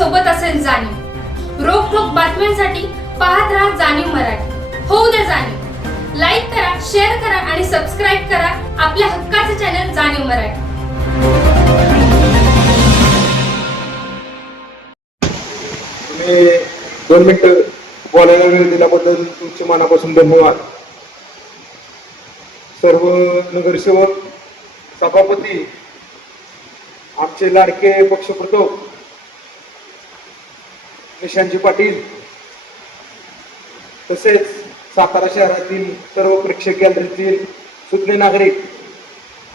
सोबत असेल जाणीव. रोखोक बातम्यांसाठी पाहत राहा जाणीव मराठी. होऊ द्या जाणीव. लाईक करा, शेअर करा आणि सबस्क्राईब करा आपल्या हक्काचे चॅनल जाणीव मराठी. तुम्ही 2 मिनिटं बोलायला वेळ दिल्याबद्दल तुमचे मनापासून धन्यवाद. सर्व नगरसेवक, सभापती, आमचे लाडके पक्षप्रमुख निशांतजी पाटील, तसेच सातारा शहरातील सर्व प्रेक्षक गॅलरीतील सुज्ञ नागरिक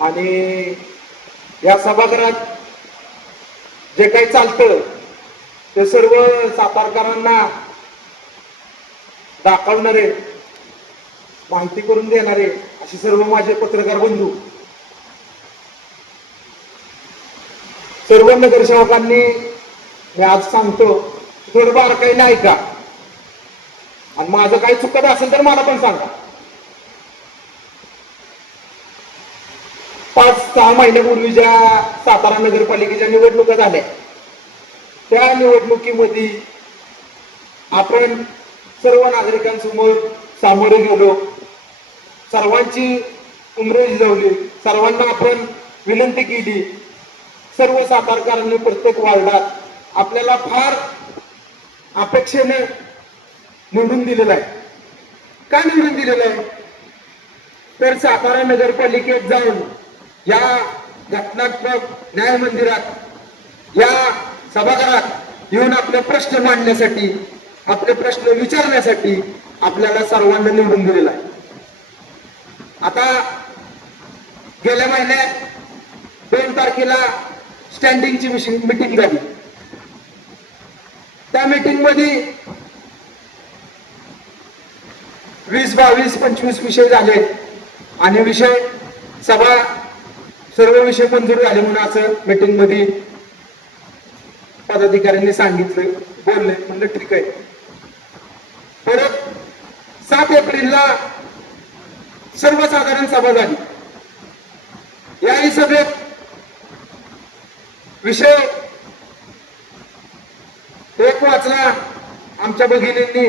आणि या सभागृहात जे काही चालतं ते सर्व सातारकरांना दाखवणारे, माहिती करून देणारे असे सर्व माझे पत्रकार बंधू, सर्व नगरसेवकांनी मी आज सांगतो थोडं बारकाईने ऐका आणि माझं काही चुकत असेल तर मला पण सांगा. 5-6 महिन्यापूर्वी ज्या सातारा नगरपालिकेच्या निवडणुका झाल्या, त्या निवडणुकीमध्ये आपण सर्व नागरिकांसमोर सामोरे गेलो, सर्वांची उमरे झिजवली, सर्वांना आपण विनंती केली. सर्व सातारकरांनी प्रत्येक वार्डात आपल्याला फार अपेक्षेने निवडून दिलेलं आहे. का निवडून दिलेलं आहे तर सातारा नगरपालिकेत जाऊन या घटनात्मक न्याय मंदिरात, या सभागृहात येऊन आपले प्रश्न मांडण्यासाठी, आपले प्रश्न विचारण्यासाठी आपल्याला सर्वांना निवडून दिलेला आहे. आता गेल्या महिन्यात 2 तारखेला स्टँडिंगची मीटिंग झाली. त्या मीटिंग मध्ये 20, 22, 25 विषय झाले आणि विषय सभा सर्व विषय मंजूर झाले म्हणून असं मीटिंग मध्ये पदाधिकाऱ्यांनी सांगितलं, बोलले. म्हणलं ठीक आहे. परत 7 एप्रिलला सर्वसाधारण सभा झाली. याही सभेत विषय एक वाचला आमच्या भगिनींनी,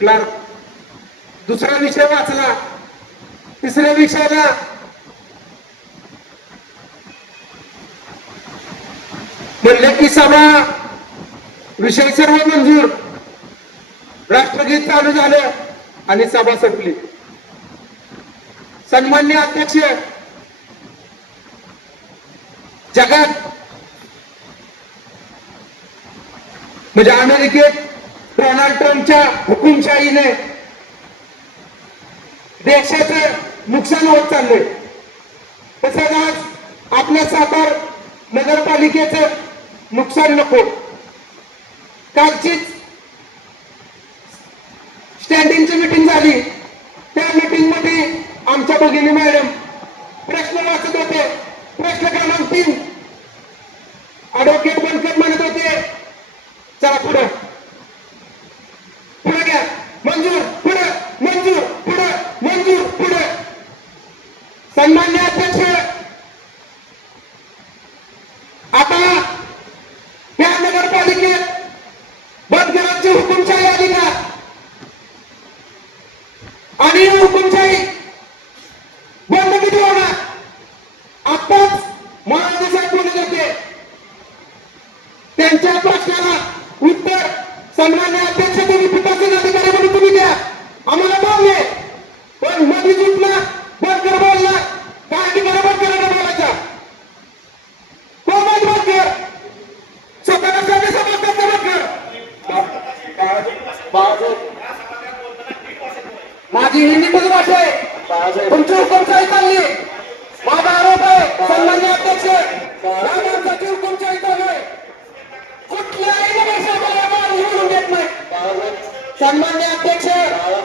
क्लार्क. दुसरा विषय वाचला. तिसऱ्या विषयाला म्हणले की सभा विषय सर्व मंजूर. राष्ट्रगीत चालू झालं आणि सभा संपली. सन्माननीय अध्यक्ष, जगात म्हणजे अमेरिकेत डोनाल्ड ट्रम्पच्या हुकुमशाहीने देशाचं नुकसान होत चाललंय, तसंच आज आपल्या सातार नगरपालिकेचं नुकसान नको. कालचीच स्टँडिंगची मीटिंग झाली. त्या मीटिंग मध्ये आमच्या भगिनी मॅडम प्रश्न वाचत होते. प्रश्न क्रमांक 3 ऍडव्होकेट बनकर म्हणत होते, चला पुढे पुढे घ्या, मंजूर, पुढे मंजूर, पुढे मंजूर, पुढे. सन्मान्य अध्यक्ष, आता या नगरपालिकेत बनकरांची हुकुमशाही आली का? आणि हुकुमशाही बंद किती होणार? आताच महाराज साहेब बोलत होते, त्यांच्या प्रश्नाला उत्तर सन्मान्य अध्यक्ष तुम्ही पीठासीन अधिकारी म्हणून तुम्ही द्या. आम्हाला बोलले पण मध्ये जुटला, बनकर बोलला, काय अधिकारी बनकरांना बोलायचा? तो मत बनकर स्वतःला सगळे समजतात बनकर. माझी हिंदी मध्ये भाषा आहे, तुमची हुकुमशाही चालली. माझा आरोप आहे सन्मान्य अध्यक्ष, या माणसाची हुकुमशाही चालू आहे. कुठल्याही नगरसेवकाला निवडून देत नाही. सन्मान्य अध्यक्ष,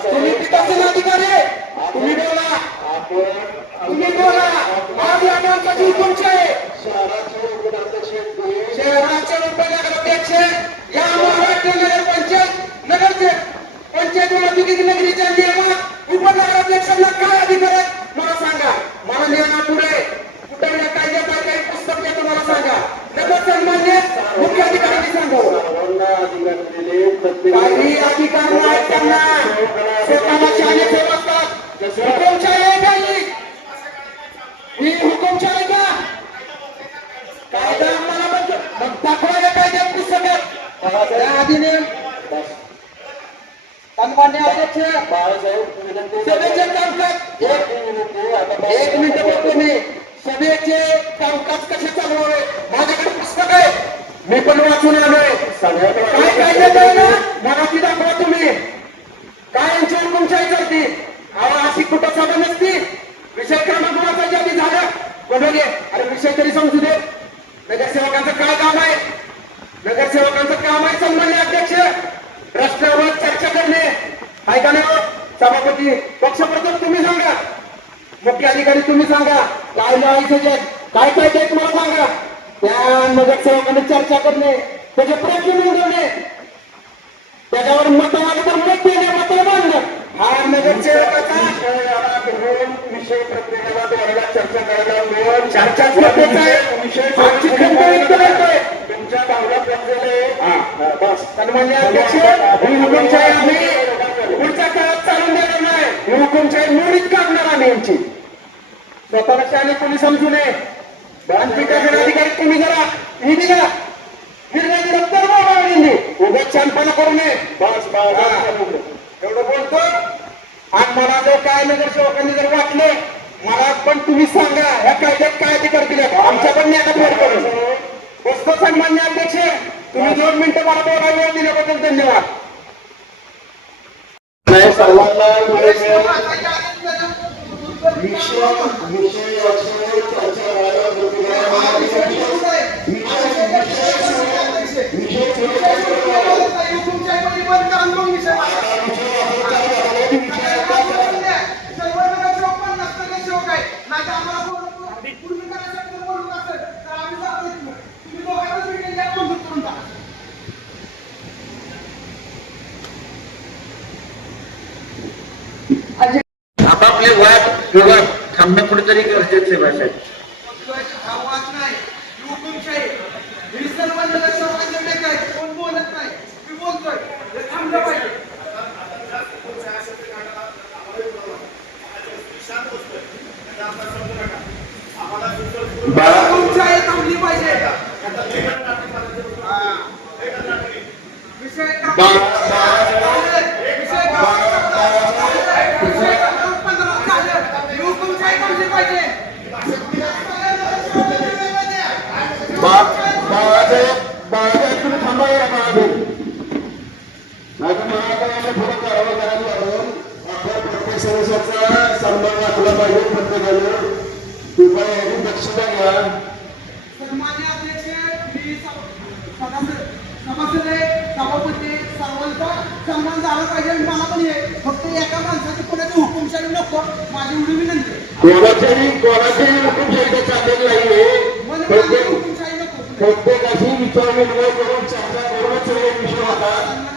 तुम्ही पीठासीन अधिकारी, तुम्ही बोला, तुम्ही बोला. आज या माणसाची हुकुमशाही, शहराचे उपनगराध्यक्ष, या महाराष्ट्र नगर पंचायत नगरचे पंचायत वाहतुकीची नगरीच्या नियमात उपनगराध्यक्षांना काय अधिकार आहेत मला सांगा. मला नियमापुढे कुठे कायद्यात काही पुस्तक देतो मला सांगा. नगर सन्मान्य मुख्य अधिकाऱ्यांनी सांगावं. काही अधिकार नाही त्यांना स्वतःला शाळे समजतात हुकुमशाही आहे का ही हुकुमशाही का कायदा आम्हाला मग दाखवायला कायद्यात पुस्तकात त्या अधिनियम सन्मान्य अध्यक्ष सभेचे कामकाज एक मिनिट बोलतो मी सभेचे कामकाज कसे चालवावे माझ्याकडे पुस्तक आहे मी पण वाचून आलोय काय कायद्यात आहे ना मराठी दाखवा तुम्ही काय यांची हुकुमशाही चालती अशी कुठं सभा नसती विषय क्रमांक वाचायच्या आधी झालं बरोबर अरे विषय तरी समजू दे नगरसेवकांचं काय काम आहे नगरसेवकांचं काम आहे सन्मान्य अध्यक्ष रस्त्यावर चर्चा करणे आहे का नाही सभापती पक्षप्रमुख तुम्ही सांगा मुख्य अधिकारी तुम्ही सांगा काय लिहायचं काय काय ते मला सांगा त्या नगरसेवकांनी चर्चा करणे त्याचे प्रश्न नोंदवणे त्याच्यावर मत आलं तर मत देणे मत मांडणं हा नगरसेवकाचा विषय प्रत्येकाला द्वारा चर्चा करायला चर्चाच गरजेचं आहे आमची खंत व्यक्त करतोय तुमच्या भावना पोहोचले बस सन्मान्य अध्यक्ष ही हुकुमशाही आम्ही पुढच्या काळात चालून देणार नाही ही हुकुमशाही मोडीत काढणार आम्ही यांची स्वतःला शाळे कोणी समजू नये बांधपीठाचे अधिकारी तुम्ही जरा ही दिला निर्णय दिला तर बाबा उगाच छानपणा करू नये बस एवढं बोलतो आणि मला जो काय नगरसेवकांनी जर वाटलं मला पण तुम्ही सांगा ह्या कायद्यात काय अधिकार दिले आमच्या पण ज्ञानात भर करून बसतो सन्मान्य अध्यक्ष तुम्ही 2 मिनिटं मला बोलायला वेळ दिल्याबद्दल धन्यवाद सर्वांना आपापले वाद विवाद थांबणं कुठेतरी गरजेचे भाषा थांबली पाहिजे सन्मान राखला पाहिजे प्रत्येकानं कृपया याची दक्षता घ्या सन्मान्य अध्यक्ष मी सभासद आहे सभापती सर्वांचा सन्मान झाला पाहिजे मला पण आहे फक्त एका माणसाची कोणाची हुकुमशाही नको माझी एवढी विनंती कोणाच्याही हुकुमशाही चाललेली नाहीये हुकुमशाही नको प्रत्येकाशी विचार विनिमय करून चर्चा करूनच सगळे विषय होतात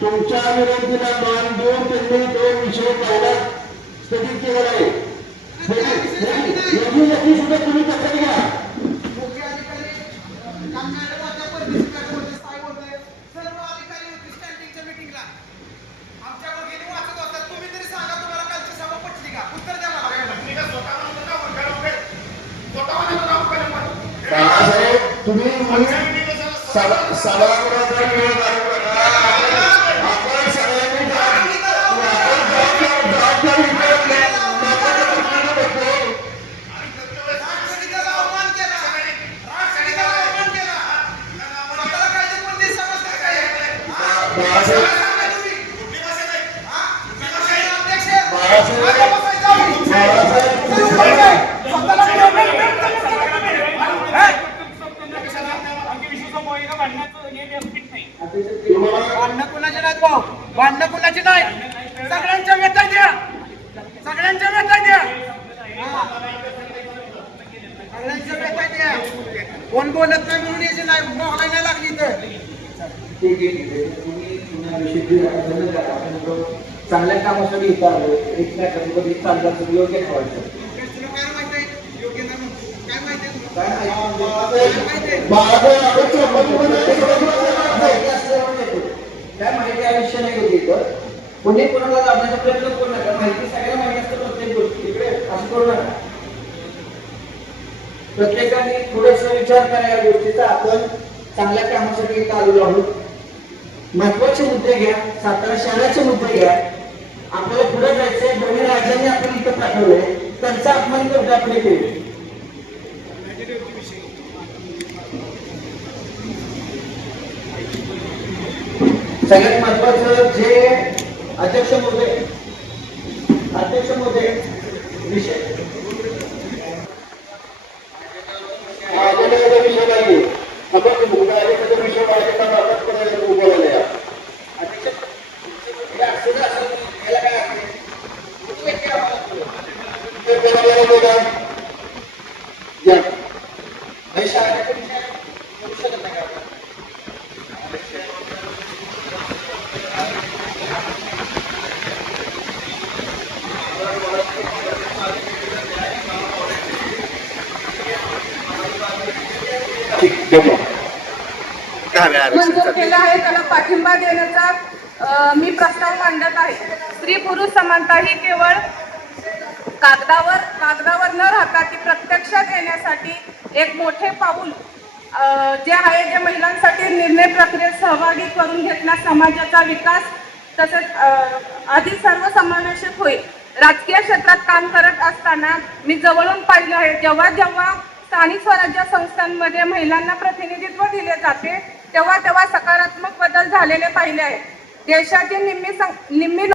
तुमच्या विनंतीला मान देऊन त्यांनी तो विषय काढण्यात स्थगित केलेला आहे सुद्धा तुम्ही लक्षात घ्या मुख्य अधिकारी साहेब होते सर्व अधिकारी होते स्टँडिंगच्या मीटिंगला आमच्या वगैरे वाचत होतात तुम्ही तरी सांगा तुम्हाला कालची सभा पटली का उत्तर द्या मला बाळासाहेब तुम्ही सभागृहाचा वेळ लागू नका आपण सगळ्यांनी भांडणं कुणाचे नाहीत भाऊ भांडणं कुणाचे नाही सगळ्यांच्या व्यथा द्या सगळ्यांच्या व्यथा द्या सगळ्यांच्या व्यथा द्या कोण बोलत नाही म्हणून याची नाही मोहला नाही लागली तर चांगल्या कामासाठी इथं आलो एक कधी चांगला योग्य ठेवायचं काय माहिती आहे योग्य नाही काय माहिती बाळासाहेब माहिती असल्यामुळे येतो. काय माहिती आयुष्य नाही होती तर कोणी कोणाला लाभण्याचा प्रयत्न करू नका. माहिती सगळ्यांना माहिती असतं प्रत्येक गोष्टी. इकडे असं करू नका. प्रत्येकाने थोडस विचार करा या गोष्टीचा. आपण चांगल्या कामासाठी इथं आलेलो आहोत. महत्वाचे मुद्दे घ्या. सातारा शहराचे मुद्दे घ्या. आपल्याला पुढे जायचंय. दोन्ही राज्यांनी आपण इथं पाठवलंय. त्यांचा अपमान करून आपण केले. सगळ्यात महत्वाचं जे अध्यक्ष महोदय विषय विषय नाही. आपण मुलगा आहे त्याचा विषय बोलायला अध्यक्ष याला काय मंजूर केला आहे त्याला पाठिंबा देण्याचा मी प्रस्ताव मांडत आहे. स्त्री पुरुष समानता ही केवळ कागदावर न राहता ती प्रत्यक्षात येण्यासाठी एक मोठे पाऊल जे आहे जे महिलांसाठी निर्णय प्रक्रियेत सहभागी करून घेतल्यास समाजाचा विकास तसेच अधिक सर्वसमावेशक होईल. राजकीय क्षेत्रात काम करत असताना मी जवळून पाहिलं आहे जेव्हा स्थानिक स्वराज्य संस्थांमध्ये महिलांना प्रतिनिधित्व दिले जाते तेव्हा सकारात्मक बदल झालेले पाहिले आहेत. देशाची निम्मी